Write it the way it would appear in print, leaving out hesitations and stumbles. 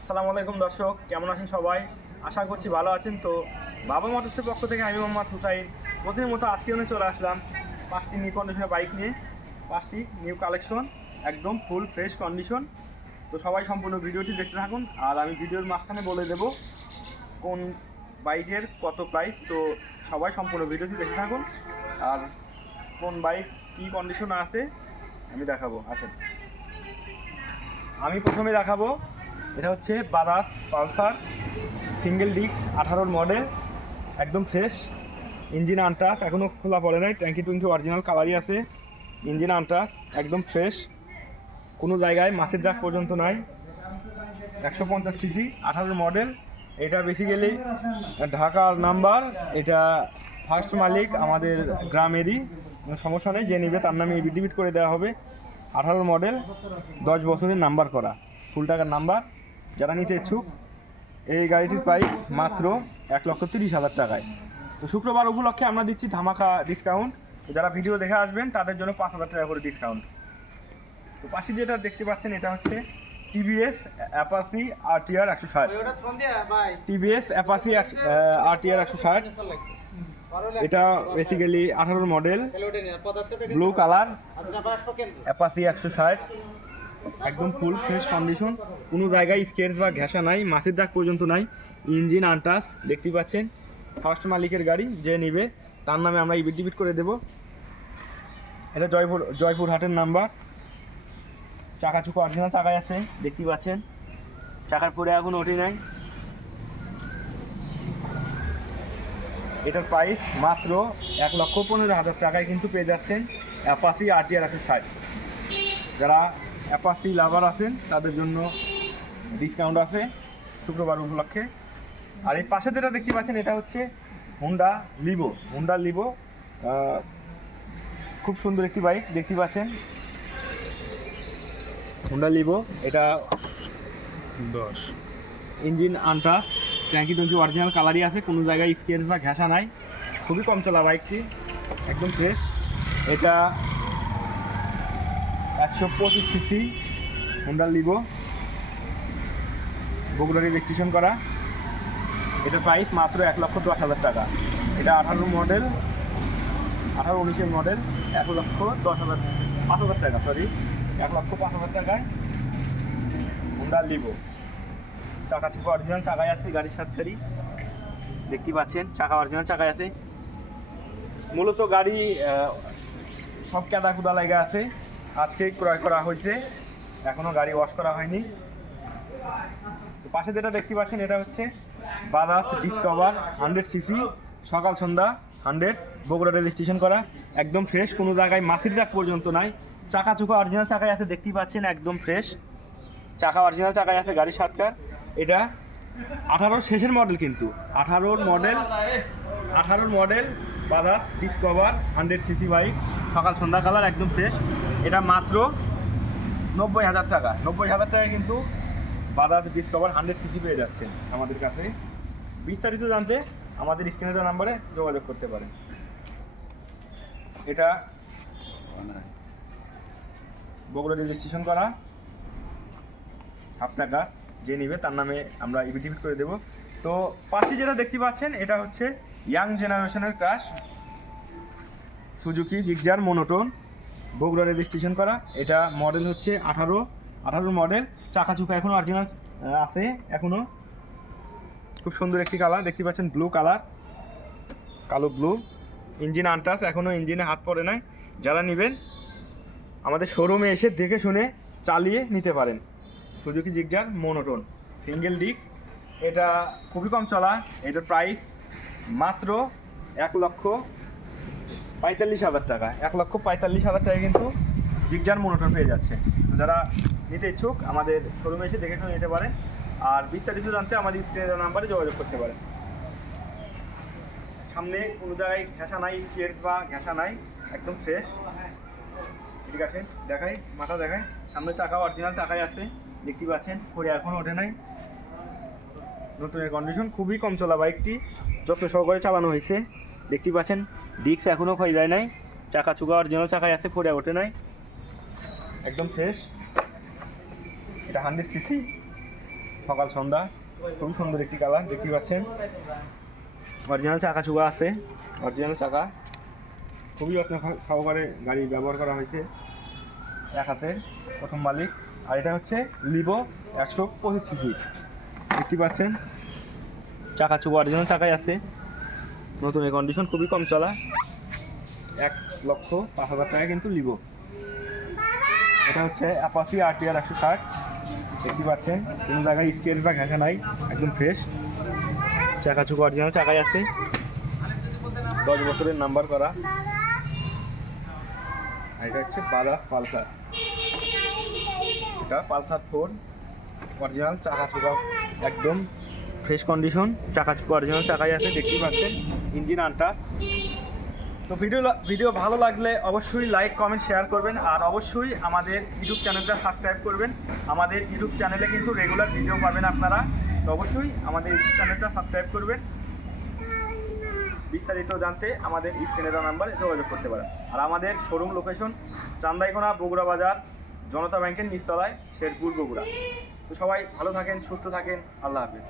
আসসালামু আলাইকুম দর্শক, কেমন আছেন সবাই? আশা করছি ভালো আছেন। তো বাবা মোটরসের পক্ষ থেকে আমি মোহাম্মদ হুসাইন প্রতিদিনের মতো আজকে চলে আসলাম 5টি নিউ কন্ডিশনের বাইক নিয়ে। 5টি নিউ কালেকশন, একদম ফুল ফ্রেশ কন্ডিশন। তো সবাই সম্পূর্ণ ভিডিওটি দেখতে থাকুন, আর আমি ভিডিওর মাঝখানে বলে দেব কোন বাইকের কত প্রাইস। তো সবাই সম্পূর্ণ ভিডিওটি দেখতে থাকুন, আর কোন বাইক কী কন্ডিশন আছে আমি দেখাবো। আসেন, আমি প্রথমে দেখাবো, এটা হচ্ছে Bajaj Pulsar single disc 18 model, একদম ফ্রেশ, ইঞ্জিন আনটাচ, এখনও খোলা পড়ে নাই, ট্যাঙ্কি টুঙ্কি অরিজিনাল কালারই আছে, ইঞ্জিন আনটাচ, একদম ফ্রেশ, কোনো জায়গায় মাছের দাগ পর্যন্ত নাই। 150 সিসি 18 মডেল। এটা বেসিক্যালি ঢাকার নাম্বার, এটা ফার্স্ট মালিক আমাদের গ্রামেরই, কোনো সমস্যা নেই, যে নেবে তার নামে এফিডেভিট করে দেওয়া হবে। 18 মডেল, 10 বছরের নাম্বার করা, ফুল টাকার নাম্বার। যারা নিতে ইচ্ছুক, এই গাড়িটির প্রাইস মাত্র 1,30,000 টাকায়। তো শুক্রবার উপলক্ষে আমরা দিচ্ছি ধামাকা ডিসকাউন্ট। যারা ভিডিও দেখে আসবেন তাদের জন্য 5,000 টাকা করে ডিসকাউন্ট। তো পাশে যেটা দেখতে পাচ্ছেন, এটা হচ্ছে TVS Apache RTR 160। TVS Apache RTR 160, এটা basically 18 model, blue colour, Apache 160, একদম ফুল ফ্রেশ কন্ডিশন, কোনো জায়গায় স্কেচ বা ঘেঁষা নাই, মাছের দাগ পর্যন্ত নাই, ইঞ্জিন আনটাচ, দেখতেই পাচ্ছেন। ফার্স্ট মালিকের গাড়ি, যে নিবে তার নামে আমরা এফিডেভিট করে দেব। এটা জয়পুরহাটের নাম্বার, চাকা চুকা অরিজিনাল চাকায় আছে, দেখতেই পাচ্ছেন, চাকার পরে এখন ওঠে নাই। এটার প্রাইস মাত্র 1,15,000 টাকায় কিন্তু পেয়ে যাচ্ছেন অ্যাপাচি RTR 160। যারা অ্যাপাচি লাভার আছেন তাদের জন্য ডিসকাউন্ট আছে শুক্রবার উপলক্ষে। আর এই পাশে যেটা দেখতে পাচ্ছেন, এটা হচ্ছে হুন্ডা লিভো, খুব সুন্দর একটি বাইক, দেখতে পাচ্ছেন, হুন্ডা লিভো। এটা 10, ইঞ্জিন আনটাচ, ট্যাঙ্কি টুঙ্কি অরিজিনাল কালারই আছে, কোনো জায়গায় স্কেচ বা ঘেঁষা নাই, খুবই কম চলা বাইকটি, একদম ফ্রেশ। এটা 125 CC Honda Livo, Bogura registration করা। এটার প্রাইস মাত্র 1,10,000 টাকা। এটা 18 মডেল, 18-19 মডেল, 5,000 টাকা, সরি, 1,05,000 টাকায় হুন্ডা লিভো। চাকা চুকা অরিজিনাল চাকায় আছে, গাড়ির সাথে দেখতে পাচ্ছেন, চাকা অরিজিনাল চাকায় আছে। মূলত গাড়ি সব কেদা কুদা লাগা আছে, আজকেই ক্রয় করা হয়েছে, এখনও গাড়ি ওয়াশ করা হয়নি। তো পাশে যেটা দেখতে পাচ্ছেন, এটা হচ্ছে বাজাজ ডিসকভার 100 সিসি, সকাল সন্ধ্যা 100, বগুড়া রেজিস্ট্রেশন করা, একদম ফ্রেশ, কোনো জায়গায় মাছের দাগ পর্যন্ত নাই, চাকা চুকা অরিজিনাল চাকায় আছে, দেখতেই পাচ্ছেন, একদম ফ্রেশ, চাকা অরিজিনাল চাকায় আছে, গাড়ির সাতকার। এটা 18 শেষের মডেল, কিন্তু 18 model Bajaj discover 100 CC bike, সকাল সন্ধ্যা কালার, একদম ফ্রেশ। এটা মাত্র 90,000 টাকা। 90,000 টাকায় কিন্তু বাজাজ ডিসকভার 100 সিসি পেয়ে যাচ্ছেন আমাদের কাছে। বিস্তারিত জানতে আমাদের স্ক্রিনে দেওয়া নাম্বারে যোগাযোগ করতে পারেন। এটা বগুড়া রেজিস্ট্রেশন করা, হাফ টাকা, যে নিবে তার নামে আমরা এফিডেভিট করে দেব। তো পাশে যেটা দেখতে পাচ্ছেন, এটা হচ্ছে ইয়াং জেনারেশনের crush Suzuki Gixxer monotone, Bogura registration করা। এটা মডেল হচ্ছে 18 মডেল, চাকা চুকা এখনও অরিজিনাল আছে, এখনও খুব সুন্দর একটি কালার, দেখতে পাচ্ছেন, ব্লু কালার, কালো ব্লু, ইঞ্জিন আনটাচ, এখনও ইঞ্জিনে হাত পড়ে নাই। যারা নেবেন আমাদের শোরুমে এসে দেখে শুনে চালিয়ে নিতে পারেন। Suzuki Gixxer monotone single disc, এটা খুবই কম চলা। এটার প্রাইস মাত্র 1,45,000 টাকা। 1,45,000 টাকা কিন্তু জিক্সার মোনোটোন পেয়ে যাচ্ছে। তো যারা নিতে ইচ্ছুক আমাদের শোরুমে এসে দেখে শুনে নিতে পারেন, আর বিস্তারিত জানতে আমাদের স্ক্রিনের নাম্বারে যোগাযোগ করতে পারেন। সামনে কোনো জায়গায় ঘেঁষা নাই, স্কেচ বা ঘেঁষা নাই, একদম ফ্রেশ। ঠিক আছে, দেখাই, মাথা দেখাই, সামনে চাকা অরিজিনাল চাকায় আছে, দেখতে পাচ্ছেন, পরে এখনও ওঠে নাই, নতুনের কন্ডিশন, খুবই কম চলা বাইকটি, যত্ন সহকারে চালানো হয়েছে, দেখতে পাচ্ছেন, ডিস্ক এখনও ক্ষয় যায় নাই, চাকা চুকা অরিজিনাল চাকায় আছে, পরে ওঠে নাই, একদম ফ্রেশ। এটা 100 সিসি, সকাল সন্ধ্যা, খুবই সুন্দর একটি কালার দেখতে পাচ্ছেন। অরিজিনাল চাকা চুকা আছে, অরিজিনাল চাকা, খুবই যত্ন সহকারে গাড়ি ব্যবহার করা হয়েছে, এক হাতের, প্রথম মালিক। আর এটা হচ্ছে লিভো 125 সিসি দেখতে পাচ্ছেন, চাকা চুকা অরিজিনাল চাকাই আছে, নতুন কন্ডিশন, খুবই কম চলা, 1,05,000 টাকা কিন্তু লিভো। এটা হচ্ছে অ্যাপাচি RTR 160 দেখতে পাচ্ছেন, কোনো জায়গায় স্কেচ বা ঘাঁচা নাই, একদম ফ্রেশ, চাকা চুকা অরিজিনাল চাকাই আছে, 10 বছরের নাম্বার করা। আর এটা হচ্ছে বাজাজ পালসার, এটা পালসার 4 অরিজিনাল চাকা চুকা একদম ফ্রেশ কন্ডিশন, চাকা চুকা অরিজিনাল চাকাই আছে দেখতেই পাচ্ছেন, ইঞ্জিন আনটাচ। তো ভিডিও ভালো লাগলে অবশ্যই লাইক কমেন্ট শেয়ার করবেন, আর অবশ্যই আমাদের ইউটিউব চ্যানেলটা সাবস্ক্রাইব করবেন। আমাদের ইউটিউব চ্যানেলে কিন্তু রেগুলার ভিডিও পাবেন আপনারা, তো অবশ্যই আমাদের ইউটিউব চ্যানেলটা সাবস্ক্রাইব করবেন। বিস্তারিত জানতে আমাদের স্ক্রিনে দেওয়া নাম্বারে যোগাযোগ করতে পারেন। আর আমাদের শোরুম লোকেশন চান্দাইকোনা বগুড়া বাজার, জনতা ব্যাংকের নিচতলায়, শেরপুর বগুড়া। তো সবাই ভালো থাকেন, সুস্থ থাকেন, আল্লাহ হাফেজ।